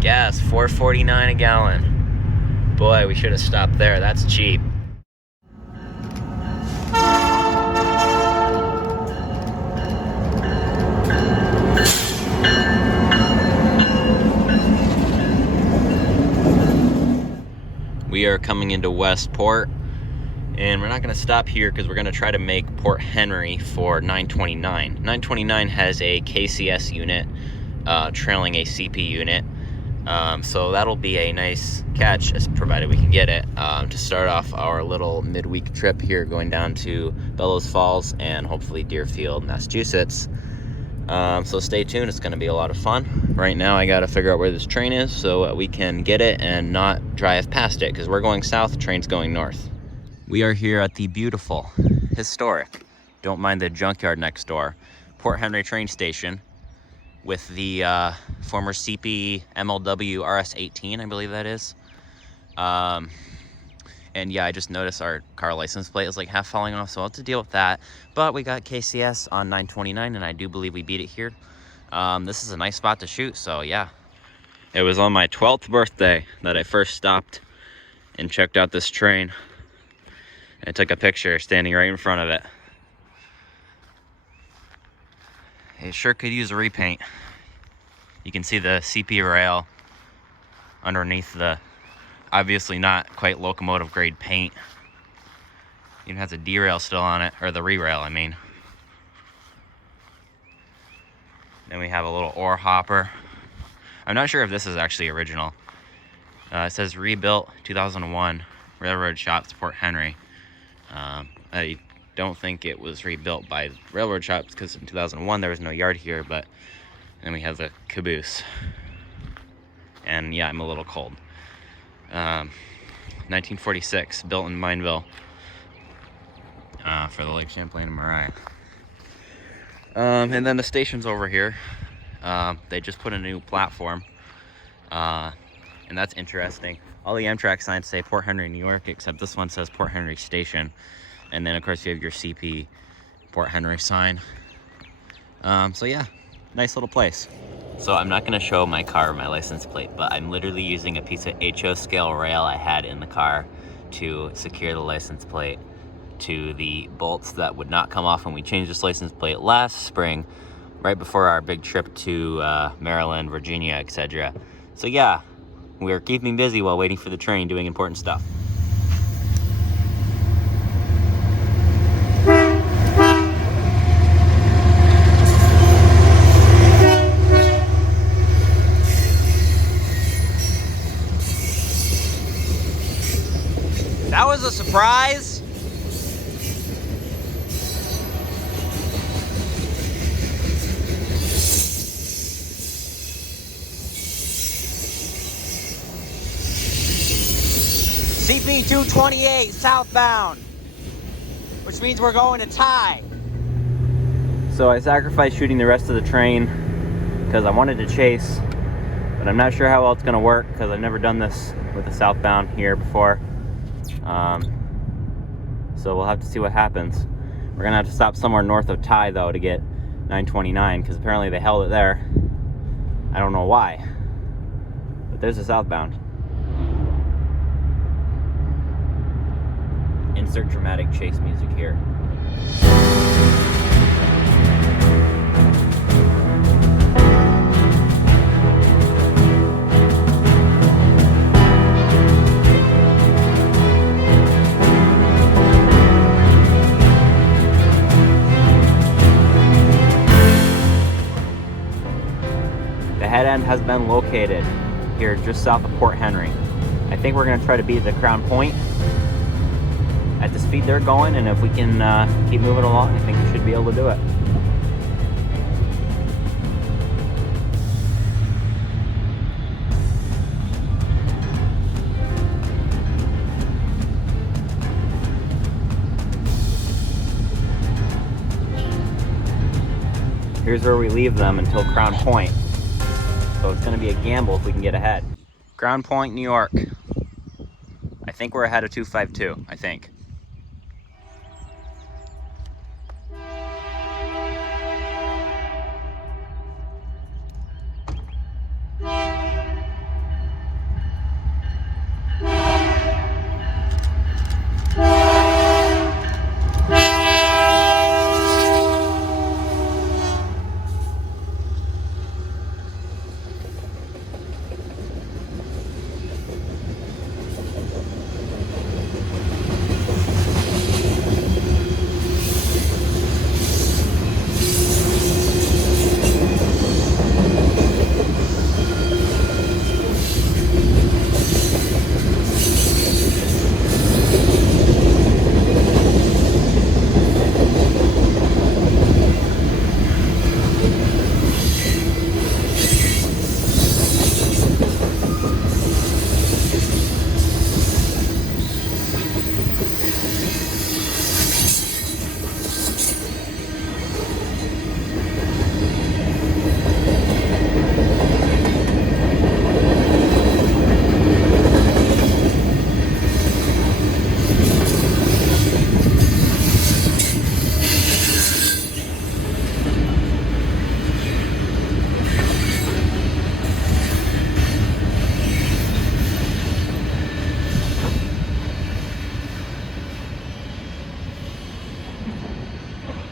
Gas, $4.49 a gallon. Boy, we should have stopped there. That's cheap. We are coming into Westport, and we're not going to stop here because we're going to try to make Port Henry for 929. 929 has a KCS unit trailing a CP unit, so that'll be a nice catch, provided we can get it, to start off our little midweek trip here, going down to Bellows Falls and hopefully Deerfield, Massachusetts. So stay tuned. It's going to be a lot of fun. Right now I got to figure out where this train is so we can get it and not drive past it, because we're going south, the train's going north. We are here at the beautiful, historic, don't mind the junkyard next door, Port Henry train station with the former CP MLW RS-18, I believe that is. And yeah, I just noticed our car license plate is like half falling off, so I'll have to deal with that. But we got KCS on 929, and I do believe we beat it here. This is a nice spot to shoot, so yeah. It was on my 12th birthday that I first stopped and checked out this train. I took a picture standing right in front of it. It sure could use a repaint. You can see the CP rail underneath the obviously not quite locomotive grade paint. Even has a derail still on it, or the re-rail, I mean. Then we have a little ore hopper. I'm not sure if this is actually original. It says rebuilt 2001 Railroad Shops, Port Henry. I don't think it was rebuilt by railroad shops, because in 2001 there was no yard here, but then we have the caboose. And yeah, I'm a little cold. 1946, built in Mineville for the Lake Champlain and Mariah. And then the station's over here. They just put a new platform, and that's interesting. All the Amtrak signs say Port Henry, New York, except this one says Port Henry Station. And then of course you have your CP Port Henry sign. So yeah, nice little place. So I'm not gonna show my car my license plate, but I'm literally using a piece of HO scale rail I had in the car to secure the license plate to the bolts that would not come off when we changed this license plate last spring, right before our big trip to Maryland, Virginia, etc. So yeah, we're keeping busy while waiting for the train, doing important stuff. That was a surprise. CP 228 southbound, which means we're going to tie. So I sacrificed shooting the rest of the train because I wanted to chase, but I'm not sure how well it's going to work because I've never done this with a southbound here before. So we'll have to see what happens. We're gonna have to stop somewhere north of Ty though to get 929, because apparently they held it there. I don't know why, but there's a southbound. Insert dramatic chase music here. The head end has been located here just south of Port Henry. I think we're going to try to beat the Crown Point at the speed they're going, and if we can keep moving along, I think we should be able to do it. Here's where we leave them until Crown Point. So it's going to be a gamble if we can get ahead. Crown Point, New York. I think we're ahead of 252, I think.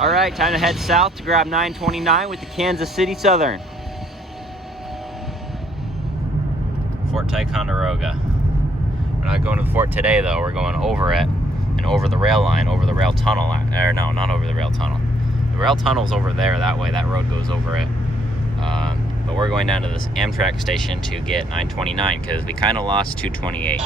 All right, time to head south to grab 929 with the Kansas City Southern. Fort Ticonderoga. We're not going to the fort today though, we're going over it and over the rail line, over the rail tunnel, or no, not over the rail tunnel. The rail tunnel's over there, that way, that road goes over it. But we're going down to this Amtrak station to get 929 because we kind of lost 228.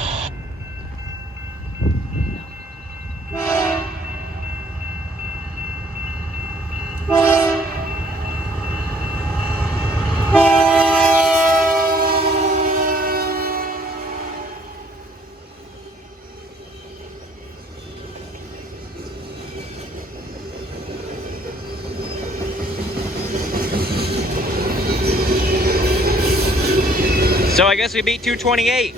So I guess we beat 228.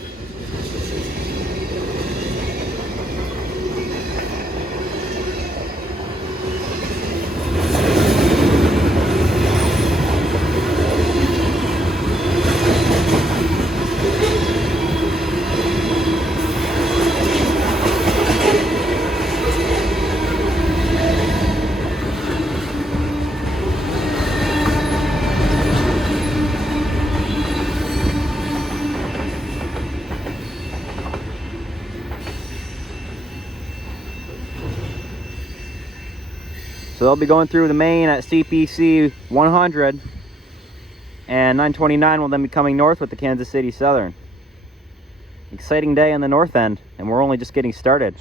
So they'll be going through the main at CPC 100, and 929 will then be coming north with the Kansas City Southern. Exciting day on the north end, and we're only just getting started.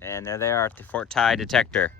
And there they are at the Fort Tie detector.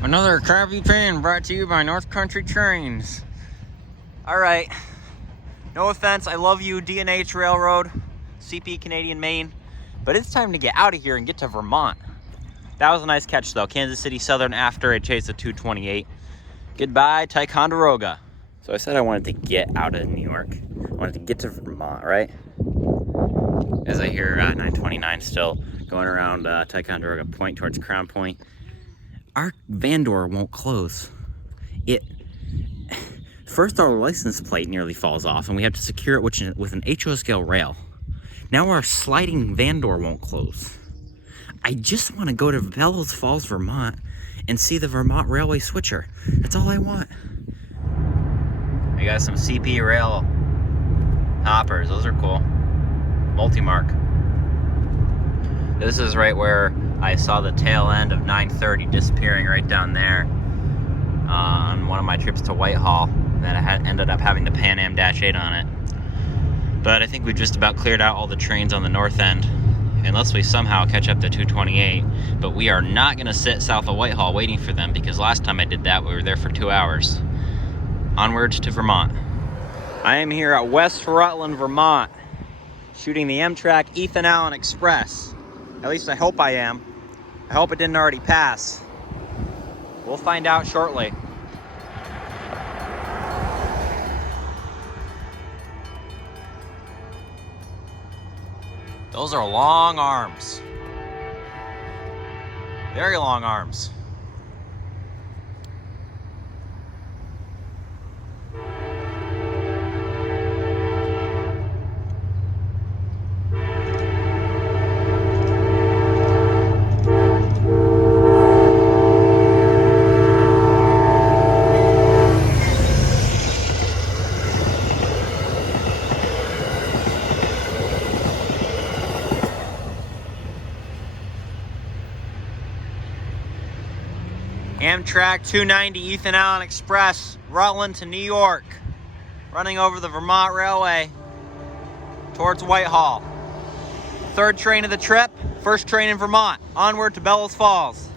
Another crappy pin brought to you by North Country Trains. All right, no offense, I love you, D&H Railroad, CP Canadian Main, but it's time to get out of here and get to Vermont. That was a nice catch though, Kansas City Southern after a chase of 228. Goodbye, Ticonderoga. So I said I wanted to get out of New York. I wanted to get to Vermont, right? As I hear 929 still going around Ticonderoga Point towards Crown Point. Our van door won't close. First our license plate nearly falls off and we have to secure it with an HO scale rail. Now our sliding van door won't close. I just want to go to Bellows Falls, Vermont and see the Vermont Railway switcher. That's all I want. I got some CP rail hoppers. Those are cool. Multi-mark. This is right where I saw the tail end of 930 disappearing right down there on one of my trips to Whitehall. That I ended up having the Pan Am -8 on it. But I think we've just about cleared out all the trains on the north end, unless we somehow catch up to 228. But we are not going to sit south of Whitehall waiting for them, because last time I did that, we were there for 2 hours. Onwards to Vermont. I am here at West Rutland, Vermont, shooting the Amtrak Ethan Allen Express. At least I hope I am. I hope it didn't already pass. We'll find out shortly. Those are long arms. Very long arms. Amtrak 290 Ethan Allen Express, Rutland to New York, running over the Vermont Railway towards Whitehall. Third train of the trip, first train in Vermont, onward to Bellows Falls.